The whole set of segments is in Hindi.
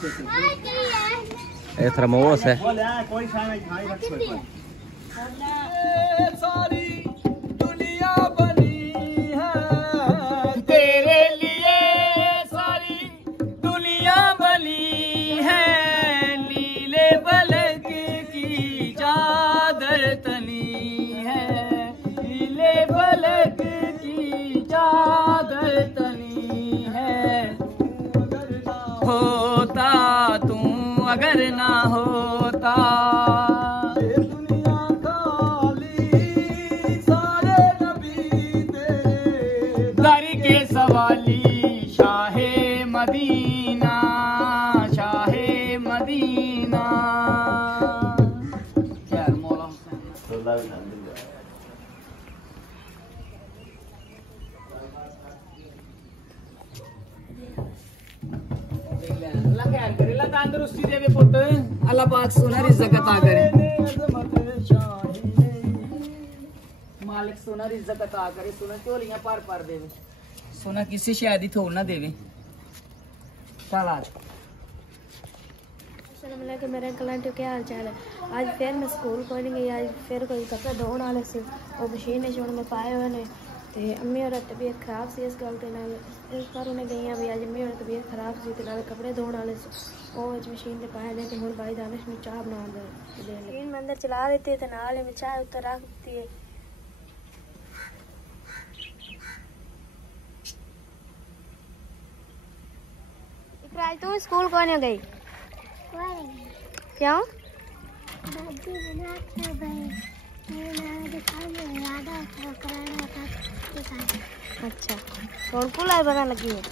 ये थर्मोस है। सारी दुनिया बनी है तेरे लिए, सारी दुनिया बनी है, नीले बलक की चादर तनी है, नीले बलक की चादर तनी है। होता तू अगर ना होता, सवाली शाहे मदीना, शाहे मदीना। यार मौला अल्लाह खैर करे, अल्लाह तंदुरुस्ती देवे पुट, अल्लाह पाक सोना रिज़्क़ अता करे, मालिक सोना रिज़्क़ अता करे, सोना झोलियां भर भर देवे, सोना किसी शायद ही थोड़ ना देवे। चल आज मेरे अंकल आंटी क्या हाल चाल है। आज फिर मैं स्कूल कोई नहीं गई, आज फिर कोई कपड़े धोने वाले से और मशीन ने छोड़ में पाए हुए ने, तो अम्मी और तबीयत खराब सी, इस गल के नाल इस बार उन्हें गई भी आज अम्मी और तबीयत खराब सी, तो नाल कपड़े धोने वाले से वो मशीन से पाए दे, तो हूँ भाई दानिश में चाह बना दे, मशीन में अंदर चला देती है, तो नाल ही में चाय उत्तर रख देती है। आज तू स्कूल कौन नहीं गई? क्यों? अच्छा कौन को लाई बना लगी है?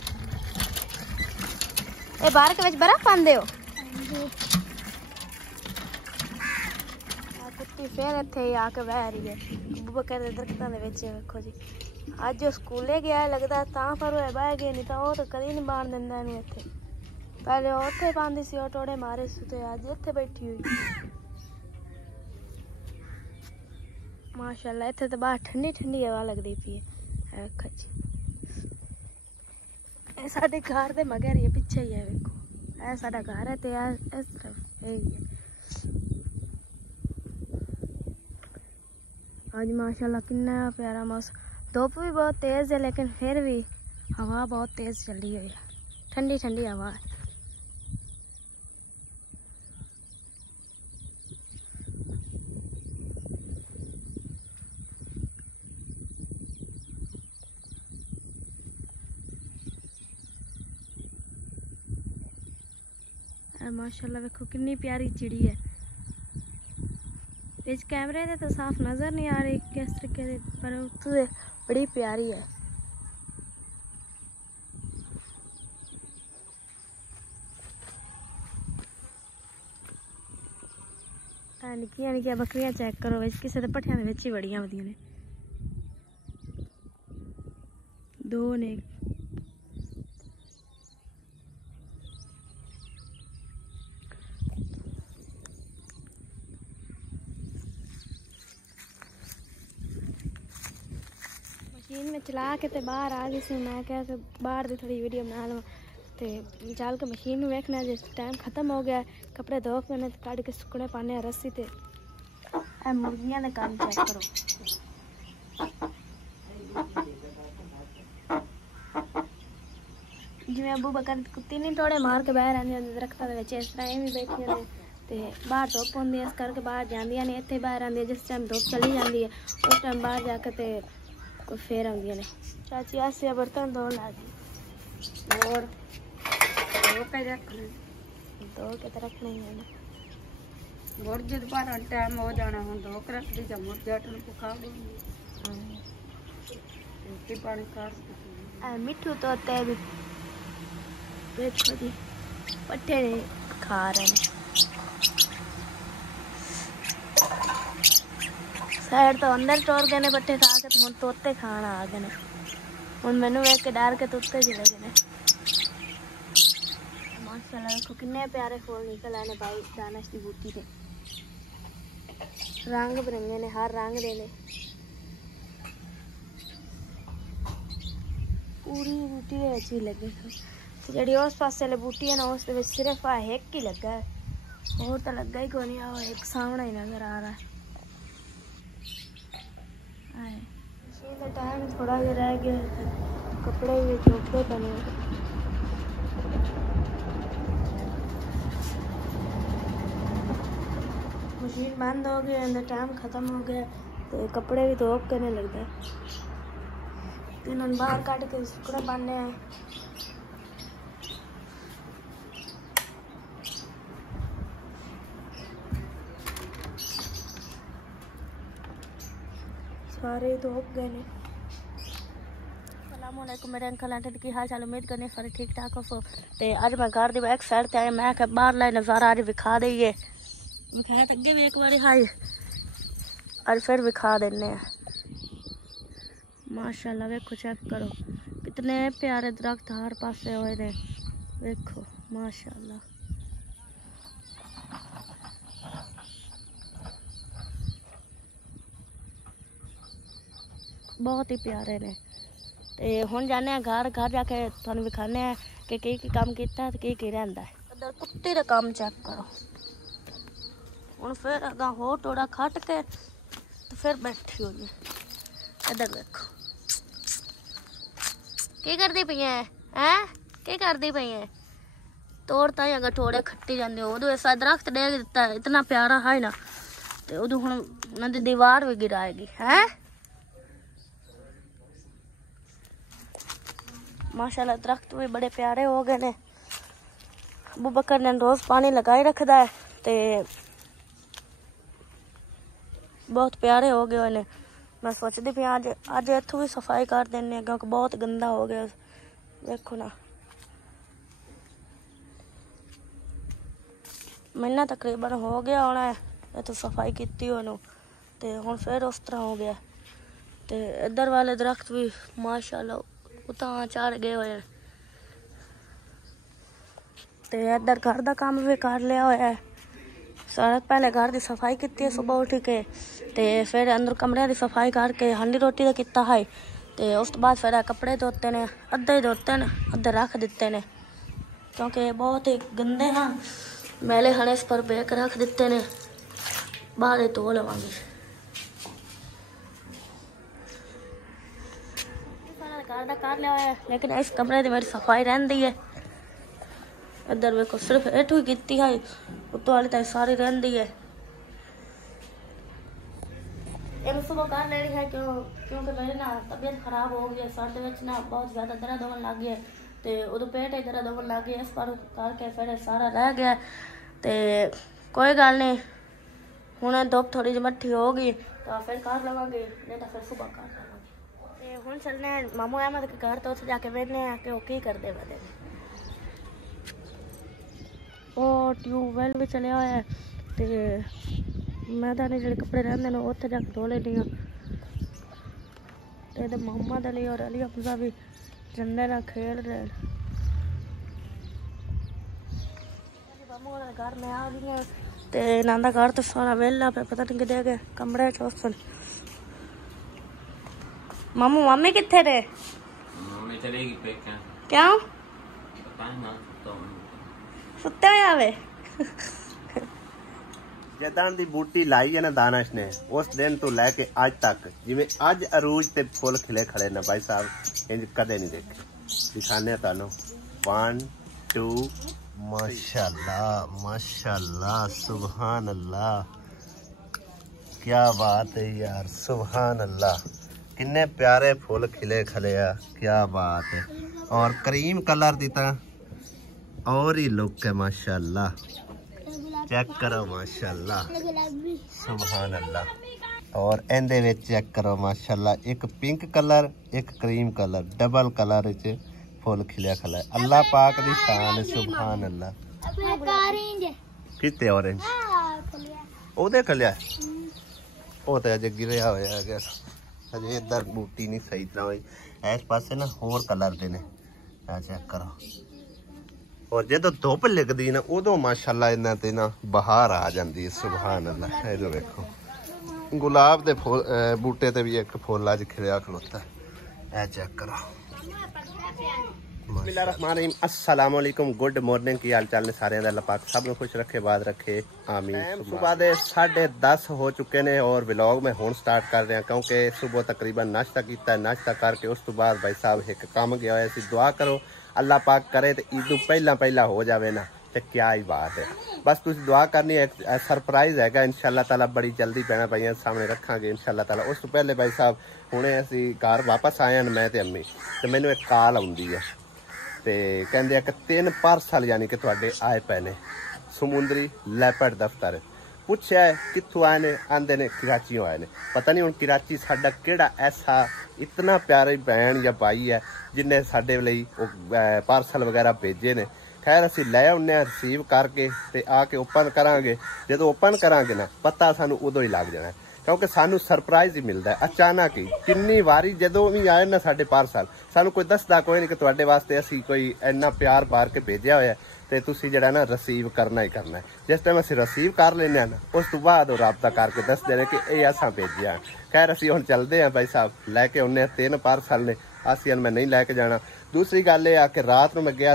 ए बाहर के ਵਿੱਚ बर्फ पांदे हो? कुत्ती फिर ਇੱਥੇ ਆ ਕੇ ਬਹਿ ਰਹੀ ਹੈ ਬੂਬਕਰ ਦੇ ਦਰਖਤਾਂ ਦੇ ਵਿੱਚ। ਵੇਖੋ ਜੀ ਅੱਜ ਉਹ ਸਕੂਲੇ ਗਿਆ ਲੱਗਦਾ ਤਾਂ ਪਰ ਉਹ ਬਹਿ ਗਏ, ਨਹੀਂ ਤਾਂ ਉਹ ਤਾਂ ਕਦੀ ਨਹੀਂ ਬਾਣ ਦਿੰਦਾ ਇਹਨੂੰ ਇੱਥੇ। पहले उत्थे पांदी सी, टोड़े मारे सी, तो अज इत्थे बैठी हुई। माशाल्लाह इत्थे तो बाहर ठंडी ठंडी हवा लगती पई है। जी साडे घर दे मगर ये पिछे ही है, वेखो ए साडा घर है, तो इस तरफ यही है। आज माशाल्लाह कितना प्यारा मौसम, धूप भी बहुत तेज है लेकिन फिर भी हवा बहुत तेज चल रही है, ठंडी ठंडी हवा है। माशाल्लाह देखो कितनी प्यारी चिड़ी है। इस कैमरे से तो साफ नज़र नहीं आ रही किस तरीके से, पर तो बड़ी प्यारी है। निक्कियां निक्कियां बकरियां चेक करो, किसी के भट्ठियां ही बड़ियां वधियां ने, दो ने। मशीन में चला के ते बाहर आ गई सी, मैं क्या बाहर दी थोड़ी वीडियो बना लवां, तो चल के मशीन में वेखना जिस टाइम खत्म हो गया कपड़े धो के ने कढ़ के सुकने पाने रस्सी ते। ए मुर्गियां दे काम चेक करो, जिवें अबू बकर कुत्ती नहीं टोड़े मार के बाहर आंदियां दरख्तां दे विच, इस तरह भी बैठियां ने, ते बाहर धुप होंदी इस करके बाहर जांदियां ने, इत्थे बाहर आंदियां जिस टाइम धुप चली जाती है उस टाइम बाहर जाके ते फिर आंदियां ने। चाची आसे बर्तन धो ला दी और धो के रखने है गुड़ जब बार टाइम हो जाना, हम धो के रख दी मुड़ जटन को खा रोटी पानी खा। मिठू तोते भी देखो जी पट्ठे नहीं खा रहे हैं, साइड तो अंदर टोर गए ने पट्ठे खा के, तो हम तोते खाना आ गए ने। हम मैनू वेख के डर के तोते चले गए ने। माशाल्लाह देखो कितने प्यारे फूल निकल आए ने भाई दानिश की बूटी से, रंग बिरंगे ने, हर रंग दे ने, पूरी बूटी अच्छी लगे। ਜਿਹੜੀ ਉਸ ਪਾਸੇ ਵਾਲੀ ਬੂਟੀ ਹੈ ਨਾ ਉਸ ਦੇ ਵਿੱਚ ਸਿਰਫ ਆ ਇੱਕ ਹੀ ਲੱਗਾ ਹੈ, ਹੋਰ ਤਾਂ ਲੱਗਾ ਹੀ ਕੋਈ ਨਹੀਂ। ਆ ਇੱਕ ਸਾਹਮਣੇ ਹੀ ਨਜ਼ਰ ਆ रहा है। मशीन का टाइम थोड़ा ही रह गया, कपड़े भी चौके बने। मशीन बंद हो गई, अंदर टाइम ख़त्म हो गया तो कपड़े भी धोप करने लग गए। तीन बाहर काट के सुकड़ा बांधने हैं। सारे धोप गए ने। अस्सलामुअलैकुम मेरे अंकल आंटी की हाल चाल, उम्मीद करने सारे ठीक ठाक हो। तो अज मैं घर की बैक साइड ते आए, मैं बाहर ला नज़ारा अज विखा दईए। विखाया तो अगे भी एक बार हाई, अज फिर विखा देने। माशाल्लाह वेखो, चेक करो कितने प्यारे दरख्त हर पासे होए ने। वेखो माशाल्लाह, बहुत ही प्यारे ने। ते हुण जाने घर घर जाके तुहानू विखाने कि की काम किया ते की रहिंदा है। उधर कुत्ते दा काम चेक करो। हुण फिर अगा हो टोड़ा खट के तो फिर बैठी हुई है। इधर देखो की करदी पई है, हैं की करदी पई है। तोड़ता ही अगर टोड़े खट्टी जांदे हो। उदों ऐसा दरख्त डेग दिता है, इतना प्यारा है ना, ते उदों हुण उन्हां दी दीवार भी गिराएगी। हैं माशाल्लाह दरख्त भी बड़े प्यारे हो गए ने। अबू बकर ने रोज पानी लगाई रखदा है ते बहुत प्यारे हो गए ने। मैं सोचती पी अज इत्थों भी सफाई कर देने, क्योंकि बहुत गंदा हो गया। देखो ना, महीना तकरीबन हो गया होना है इत्थों सफाई की ओनू, ते हुण फिर उस तरह हो गया। ते इधर वाले दरख्त भी माशाल्लाह उतां चढ़ गए हुए। ते इधर घर का काम भी कर लिया होया है सारा। पहले घर की सफाई की सुबह उठ के, ते फिर अंदर कमरे की सफाई करके हांडी रोटी का किया है। ते उस तो बाद फिर कपड़े धोते ने, अद्धे धोते ने अद्धे रख दिते ने, क्योंकि बहुत ही गंदे हाँ मैले हने इस पर बेक रख दिते ने। बाहर ही धो लवांगी। घर कर लिया है, लेकिन इस कमरे की मेरी सफाई रही है। इधर देखो सिर्फ इट ही की है, उत्तों वाली तक सारी रही है। एक सुबह कर लेनी है क्योंकि मेरी ना तबीयत खराब हो गई है। सर्द में ना बहुत ज़्यादा दर्द होने लग गया, तो उदो पेट ही दर्द होने लग गया। इस पर करके फिर सारा रह गया। तो कोई गल नहीं, हुण धुप थोड़ी जी मट्ठी हो गई तो फिर कर लवांगे, नहीं तो फिर सुबह कर लवांगे। हुण चलने मामू अहमद के घर, तो उत्थे जाके वेखने कि वो की करते बने। वो ट्यूबवैल भी चलिया होया है, ते मैं तो नहीं, जो कपड़े रहंदे ने उत्थे जाके धो लेनी हाँ। ते मोहम्मद अली और अली हमजा भी झंडे नाल खेल रहे हैं। मामू वाले घर में आ गई है, ते नांदा घर तो सारा वेला पे, पता नहीं किधर गए कमरे च उस। मामू मामी किथे ने? मम्मी चलेगी पेके। क्यों? पता ना, सुत्ते हुए आवे। जदां दी बूटी लाई है ना दानिश ने, उस दिन तो लैके अज तक जिवें अज अरूज ते फुल खिले खड़े ने भाई साहब, इंज कदे नहीं देखे। दिखाने तुहानू 1 2 माशाल्लाह माशाल्लाह सुभान अल्लाह, क्या बात है यार, सुभान अल्लाह। किन्ने प्यारे फुल खिले खले आ, क्या बात है। और क्रीम कलर दी ता और ही लुक है माशाल्लाह। चेक करो माशाल्लाह सुभान अल्लाह। और एंदे विच चेक करो माशाल्लाह, एक पिंक कलर एक cream colour, double colour which full खिलिया खला। अल्लाह पाक दी शान है सुभान अल्लाह। किते ऑरेंज ओदे खलिया, ओ ते अजे गिरिया होया गया, अजे इधर बूटी नहीं सही तरह हुई। इस पासे ना होर कलर दे ने, चेक करो। और जो धुप लगती ना उदो माशाल्लाह इन्हां ते ना बहार आ जाती है सुभान अल्लाह। इधर देखो गुलाब के फुल बूटे ते भी एक फुल अज खिलिया खलोता है, चेक करो बिस्मिल्लाहिर्रहमानिर्रहीम अस्सलाम वालेकुम गुड मॉर्निंग की हाल चाल ने सारे अल्लाह पाक सब ਨੂੰ खुश रखे बाद रखे आमीन। सुबह ਦੇ 10:30 ਹੋ ਚੁੱਕੇ ਨੇ ਔਰ ਵਲੌਗ ਮੈਂ ਹੁਣ ਸਟਾਰਟ ਕਰ ਰਿਹਾ ਕਿਉਂਕਿ ਸਵੇਰ ਤਕਰੀਬਨ ਨਾਸ਼ਤਾ ਕੀਤਾ ਨਾਸ਼ਤਾ ਕਰਕੇ ਉਸ ਤੋਂ ਬਾਅਦ ਭਾਈ ਸਾਹਿਬ ਇੱਕ ਕੰਮ ਗਿਆ ਹੋਇਆ ਸੀ। ਦੁਆ ਕਰੋ ਅੱਲਾਹ ਪਾਕ ਕਰੇ ਤੇ ਈਦ ਤੋਂ ਪਹਿਲਾਂ ਹੋ ਜਾਵੇ ਨਾ ਤੇ ਕਿਆ ਹੀ ਬਾਤ ਹੈ। बस तुम दुआ करनी है सरप्राइज है इंशाअल्लाह ताला बड़ी जल्दी पैना पाइया सामने रखांगे इंशाअल्लाह ताला। उस तो पहले भाई साहब हुणे असी घर वापस आए हैं मैं ते अम्मी ते मैनू एक कॉल आउंदी है ते कहंदे कि 3 पार्सल यानी कि तुहाडे आए पे ने समुंदरी लैपर्ड दफ्तर। पुछया है कित्थों आए ने आंदे ने कराची आए ने। पता नहीं हुण कराची साडा किहड़ा ऐसा इतना प्यारी भैन या भाई है जिन्हें साडे लई पार्सल वगैरह भेजे ने। खैर असी लै आने रिसीव करके ते आके ओपन करांगे। जो ओपन करांगे ना पता सानू उदों ही लग जाना क्योंकि सानू सरप्राइज ही मिलता है अचानक ही। किन्नी वारी जो भी आए ना साडे पार्सल सानू कोई दसदा कोई नहीं कि तुहाडे वास्ते असी कोई इन्ना प्यार पार के भेजा होया ते तुसी जिहड़ा ना रिसीव करना ही करना है। जिस टाइम असी रिसीव कर लेने ना उस तो बाद राबता करके दसदे ने कि ये असां भेजिया। खैर असी हुण चलदे हैं भाई साहब लैके आने 3 पार्सल ने असी मैं नहीं लैके जाना। दूसरी गल यह कि रात को मैं गया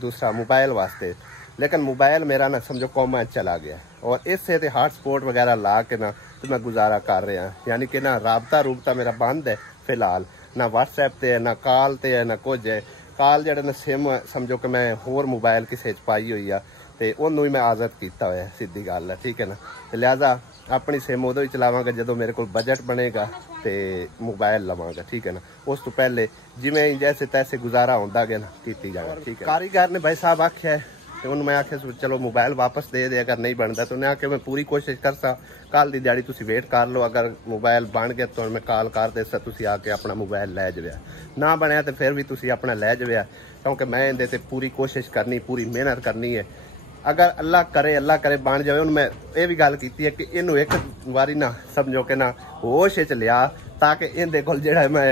दूसरा मोबाइल वास्ते लेकिन मोबाइल मेरा ना समझो कोमा चला गया और इससे तो हॉटस्पॉट वगैरह ला के ना तो मैं गुजारा कर रहा यानी कि ना राबता रूबता मेरा बंद है फिलहाल। ना व्हाट्सएप ते है ना कॉल ते है ना कुछ है। कॉल जड़े ना सिम समझो कि मैं होर मोबाइल किसी पाई हुई है तो उन्होंने ही मैं आज़ाद किया हुआ सीधी गल है ठीक है ना। लिहाजा अपनी सिम उदों ही चलावांगा जो मेरे को बजट बनेगा तो मोबाइल लवांगा ठीक है ना। उस तो पहले जिमें जैसे तैसे गुजारा होंदा गया ना की जाएगा ठीक है। कारीगर ने भाई साहब आख्या है तो उन्होंने मैं आख्या चलो मोबाइल वापस दे दे अगर नहीं बनता तो उन्हें आख्या मैं पूरी कोशिश कर सा कल की दिहाड़ी तुसी वेट कर लो अगर मोबाइल बन गया तो मैं कॉल कर दे तुसी आके अपना मोबाइल लै जावे ना बनया तो फिर भी तुसी अपना लै जावे क्योंकि मैं इहदे ते पूरी कोशिश करनी पूरी मेहनत करनी है। अगर अल्लाह करे बन जाए। मैं ये भी गल की है कि इनू एक बारी ना समझो कि ना होश च लिया ताकि इहदे कोल जिहड़ा मैं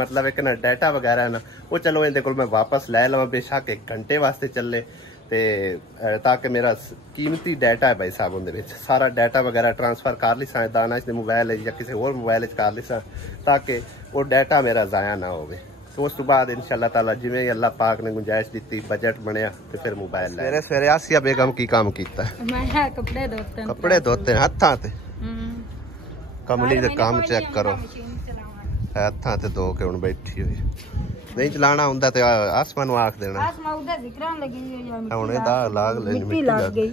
मतलब एक ना डाटा वगैरह है ना वो चलो इहदे कोल मैं वापस लै लवां बेशक 1 घंटे वास्ते चले ते ताकि मेरा कीमती डाटा है भाई साहब उहदे विच सारा डाटा वगैरह ट्रांसफर कर लिसां दानिश दे मोबाइल या किसी होर मोबाइल कर लिसां ताकि वो डाटा मेरा ज़ाया ना होवे। तो उस तो बाद इंशाअल्लाह ताला जिवें अल्लाह पाक ने गुंजाइश दी बजट बनया तो फिर मोबाइल सवेरे सवेरे आसिया बेगम की काम कीता मैं कपड़े धोते हत्थां ते कमली दे काम चेक करो हत्थां ते धो के हुण बैठी हुई नहीं चलाना हुंदा ते आसमान नूं आख देना आसमान उधर जिक्रां लगी हुई हुण दा लाग ले मिट्टी लग गई।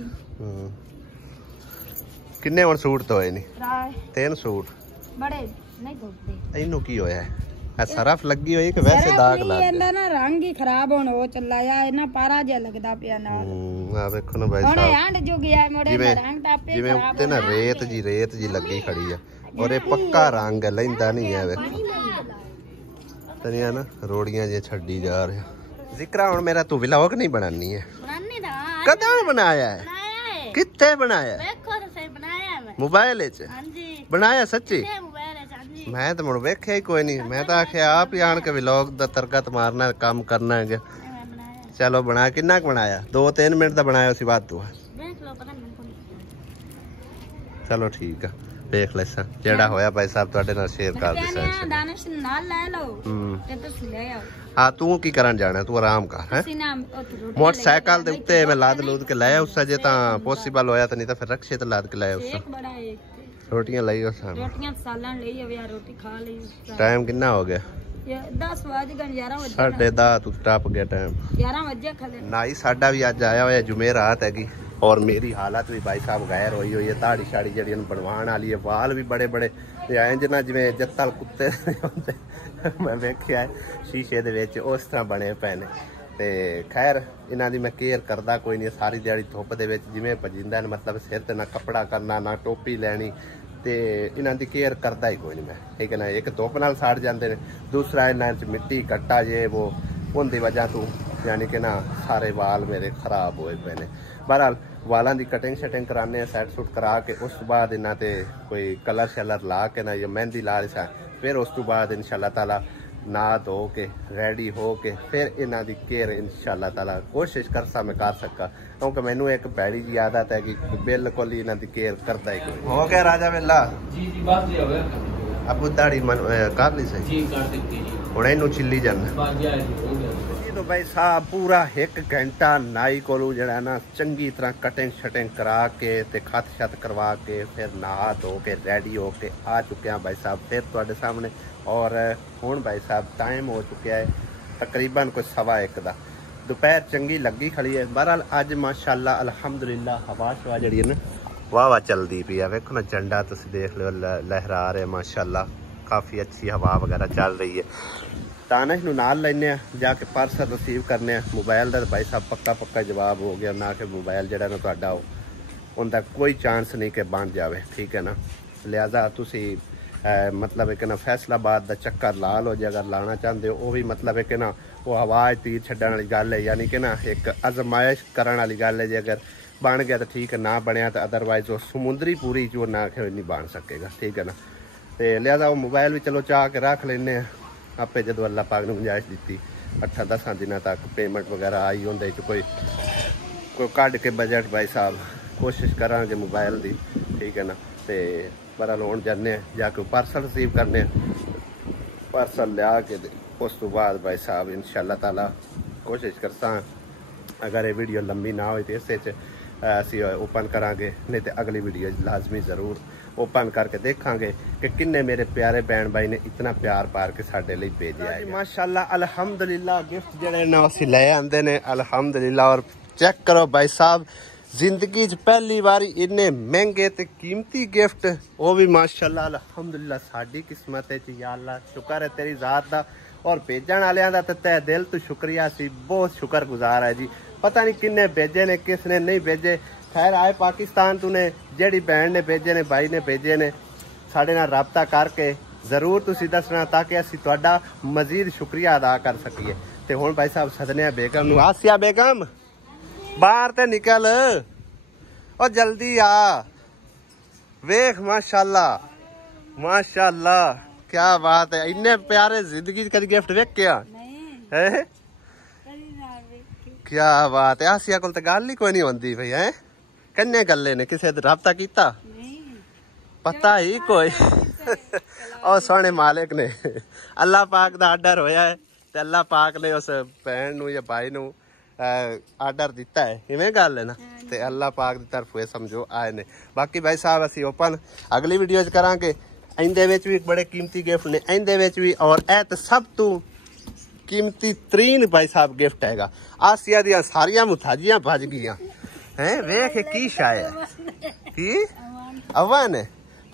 किन्ने हुण सूट धोए नहीं 3 सूट बड़े नहीं धोते इनू की होया है सरफ लगी हुई कि वैसे दाग लग गया ना रंग ही खराब होने वो चला या इना पारा जे लगदा पिया ना आ देखो ना भाई साहब हुन हंड जो गया मोड़े रंग टापे जिवें उत्ते ना रेत जी लगी खड़ी है और ये पक्का रंग है लैंदा नहीं है देखो तनिया ना रोड़ियां जे छड्डी जा रहे। जिक्रा हुन मेरा तू व्लॉग नहीं बनानी है कदों बनाया है कित्थे बनाया देखो तो सही बनाया है मोबाइल विच हां जी बनाया सच्ची मैं तो मुड़ वेख्या ही कोई नहीं मैं तो आख्या आप ही आन के व्लॉग दा तरकत मारना काम करना है। चलो बना किन्ना बनाया 2-3 मिनट का बनाया उसी बात तू चलो ठीक है देख ले जेड़ा होया भाई साहब तुहाडे नाल शेयर कर दिसा दानिश नाल ले लो ते तुसी ले आओ। हां तू की करन जाना तू आराम कर हैं मोटरसाइकिल दे उत्ते मैं लाद लूद के ले उस जे ता पॉसिबल होया तो नहीं तो फिर रक्शे ते लाद के ले उस एक बड़ा एक रोटियां लाई उस रोटियां सालन लई अब यार रोटी खा ली। टाइम कितना हो गया 10 बज गए 11 बजे 10:30 तू टप गया टाइम 11 बजे खले नाई साडा भी आज आया होया जुमेरात हैगी और मेरी हालत भी भाई साहब गैर हुई हुई है दाढ़ी शाड़ी जी बनवाने वाली है वाल भी बड़े बड़े इंज ना जिवें जत्तल कुत्ते मैं वेख्या शीशे दे विच उस तरह बने पे ने ते खैर इन्हां दी मैं केयर करदा कोई नहीं सारी दिहाड़ी धुप्प दे विच जिवें भजिंदा मतलब सिर ते ना कपड़ा करना ना टोपी लैनी ते इन्हां दी केयर करदा ही कोई नहीं मैं ठीक है ना। एक धुप्प नाल सड़ जांदे ने दूसरा इन्हां च मिट्टी कट्टा जे वो उनदी वजह तो यानी कि ना सारे वाल मेरे खराब होए पे ने। बहरहाल वालों की कटिंग शटिंग कराने सैट सूट करा के उस बाद इन्हां ते कोई कलर शलर ला के ना या मेहंदी ला लिसा फिर उस तो बाद इंशाअल्लाह ताला ना धो के रेडी हो के फिर इन्हां दी केयर इंशाअल्लाह ताला कोशिश करसा मैं कर सका क्योंकि मैनू एक भैड़ी जी आदत है कि बिल्कुल ही इन्हां दी केयर करता ही कोई हो गया राजा वेला जी जी बस जी हो गया अब दाढ़ी कर ली सही जी कर दी जी हुणे इनू चिल्ली जाना बाजी आई हो गया तो भाई साहब पूरा 1 घंटा नाई कोलू जड़ा ना चंगी तरह कटिंग शटिंग करा के ते खत शत करवा के फिर नहा धो के रेडी हो के आ चुके हैं भाई साहब फिर तुहाडे सामने। और हुण भाई साहब टाइम हो चुका है तकरीबन कोई 1:15 दा, दोपहर चंगी लगी खड़ी है। बहरहाल अज माशाअल्लाह अल्हम्दुलिल्लाह हवा शवा जी ना वाह वाह चलती पी है। वेखो ना झंडा तुसीं देख लो लहरा रहे माशाअल्लाह, काफ़ी अच्छी हवा वगैरह चल रही है। तानश नूं नाल लैने जाके पार्सल रिसीव करने मोबाइल का भाई साहब पक्का जवाब हो गया ना कि मोबाइल जड़ा ना तुहाडा उनका कोई चांस नहीं कि बन जाए, ठीक है ना। लिहाजा तुसी मतलब है कि ना फैसलाबाद का चक्कर ला लो जे अगर लाना चाहते हो। वो भी मतलब है कि ना वो आवाज़ तीर छड्डण वाली गल है, यानी कि ना एक आजमाइश करने वाली गल है। जे अगर बन गया तो ठीक है, ना बनया तो अदरवाइज वो समुद्री पूरी जो ना नहीं बन सकेगा, ठीक है ना। तो लिहाजा वो मोबाइल भी चलो चाह के रख लेने आपे जो अल्लाह पाक ने गुंजाइश दी 8-10 दिन तक पेमेंट वगैरह आई होंदे कोई कढ़ के बजट भाई साहब कोशिश करांगे मोबाइल की, ठीक है ना। तो बड़ा लोन जाने जाके पार्सल रिसीव करने पार्सल लिया के उस तो बाद भाई साहब इंशाअल्लाह ताला कोशिश करता अगर ये वीडियो लंबी ना हो तो इस असी ओपन करांगे, नहीं तो अगली वीडियो लाजमी ज़रूर ओपन करके देखांगे कि किन्ने मेरे प्यारे बहन भाई ने इतना प्यार पार के साडे लिए भेजा है। माशाअल्लाह अल्हम्दुलिल्लाह गिफ्ट जड़े ना असी ले आंदे ने अल्हम्दुलिल्लाह। और चेक करो भाई साहब जिंदगी पहली बारी इन्ने महंगे ते कीमती गिफ्ट, वो भी माशाअल्लाह अल्हम्दुलिल्लाह साडी किस्मत है। या अल्लाह शुक्र है तेरी जात दा और भेजण वालियां दा तै दिल तो शुक्रिया सी, बहुत शुक्रगुजार है जी। पता नहीं किन्ने भेजे ने किसने नहीं भेजे, खैर आए पाकिस्तान तूने जेड़ी बहन ने भेजे ने भाई ने भेजे ने साढ़े नाल राबता करके जरूर तुसी दसना ताकि असी तुहाडा मजीद शुक्रिया अदा कर सकीए। ते हुण भाई साहब सदने बेगम नूं, आसिया बेगम बाहर ते निकल और जल्दी आ वेख माशाअल्लाह माशाअल्लाह क्या बात है। इन्ने प्यारे जिंदगी कदी गिफ्ट वेख क्या है, क्या बात है। आसिया कोल ते गल ही कोई नहीं होंदी भाई है, कन्ने गल्ले ने किसे राबता कीता पता ही कोई और सोने मालिक ने अल्लाह पाक दा आर्डर होया है ते अल्लाह पाक ने उस भैन नूं या भाई नूं आर्डर दिता है, इवें गल है ना। ते अल्लाह पाक दी तरफों समझो आए ने। बाकी भाई साहब असी ओपन अगली वीडियो च करांगे। इंदे विच भी बड़े कीमती गिफ्ट ने, इंदे विच भी और ए ते सब तो कीमती तरीन भाई साहब गिफ्ट हैगा। आसिया दियां सारियां मुथाजियां भज गईयां हैं। वेख की शाय है की अवन है,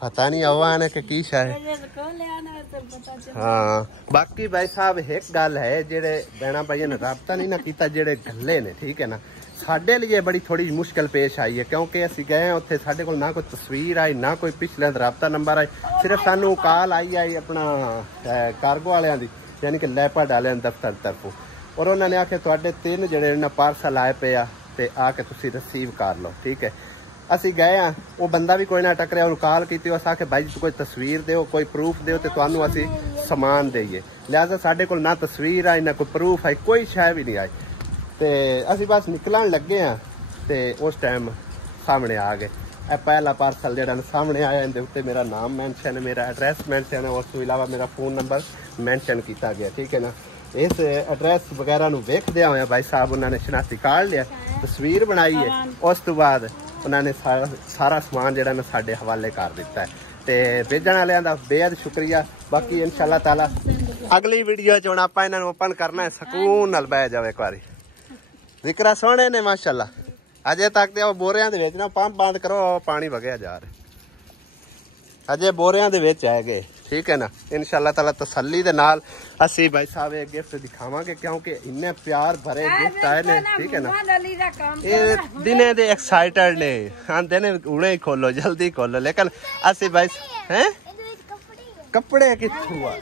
पता नहीं अवन है कि शाय है। हाँ बाकी भाई साहब एक गल है जेड़े बहना भाइयों ने राबता नहीं ना किया जेड़े गले ने, ठीक है ना। साडे लिए बड़ी थोड़ी मुश्किल पेश आई है क्योंकि असी गए उत्थे साडे कोल ना कोई तस्वीर आई ना कोई पिछले राबता नंबर आई, सिर्फ सानू कॉल आई अपना कार्गो वालियां दी यानी कि लैपर्ड वाले दफ्तर तरफों, और उन्होंने आखे तुहाडे 3 जड़े ना पार्सल आए पे आ ते आके तुसी रिसीव कर लो, ठीक है। असी गए हाँ वो बंदा भी कोई ना टकरिया और कॉल की उस आखे भाई कोई तस्वीर दो कोई प्रूफ दो तो तुहानू असी समान देइए। लिहाजा साडे कोल ना तस्वीर आई ना कोई प्रूफ आई, कोई शय भी नहीं आई। तो असी बस निकलन लगे हाँ तो उस टाइम सामने आ गए पहला पार्सल जरा सामने आया, इनके उत्ते मेरा नाम मैंशन है, मेरा एड्रैस मैंशन है, उस तो इलावा मेरा फोन नंबर मैंशन किया गया, ठीक है ना। इस एड्रैस वगैरह वेखद्या होया भाई साहब उन्होंने शनाख्ती कार्ड लिया, तस्वीर बनाई है, उस तो बाद उन्होंने सारा समान जरा साडे हवाले कर दिता है। तो भेजण वालियां दा बेहद शुक्रिया। बाकी इंशाअल्लाह ताला अगली वीडियो च हुण आपां इन्हां नूं ओपन करना है, सकून नाल बह जाओ एक बारी। जिक्रा सोहणे ने माशाअल्लाह, अजे तक तो बोरियां दे विच ना पंप बंद करो पानी वगया जा रहा, अजे बोरियां दे विच आ गए, ठीक है ना। इंशाअल्लाह ताला तसल्ली दे नाल असी भाई साहब एक गिफ्ट दिखावांगे क्योंकि इन्ने प्यार भरे गिफ्ट आए ने, ठीक है ना। ये दिने दे एक्साइटेड ने आंदे ने हुणे ही खोलो जल्दी खोलो, लेकिन असी भाई हैं कपड़े कित्थों आ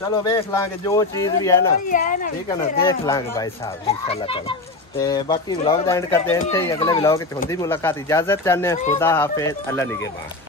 चलो देख लांगे जो चीज भी है ना, ठीक है ना, देख लांगे भाई साहब इंशाअल्लाह ताला। ते बाकी व्लॉग दा एंड करते हैं, अगले व्लॉग च हुंदी मुलाकात। इजाजत चाहते हैं, खुदा हाफिज, अल्लाह निगहबान।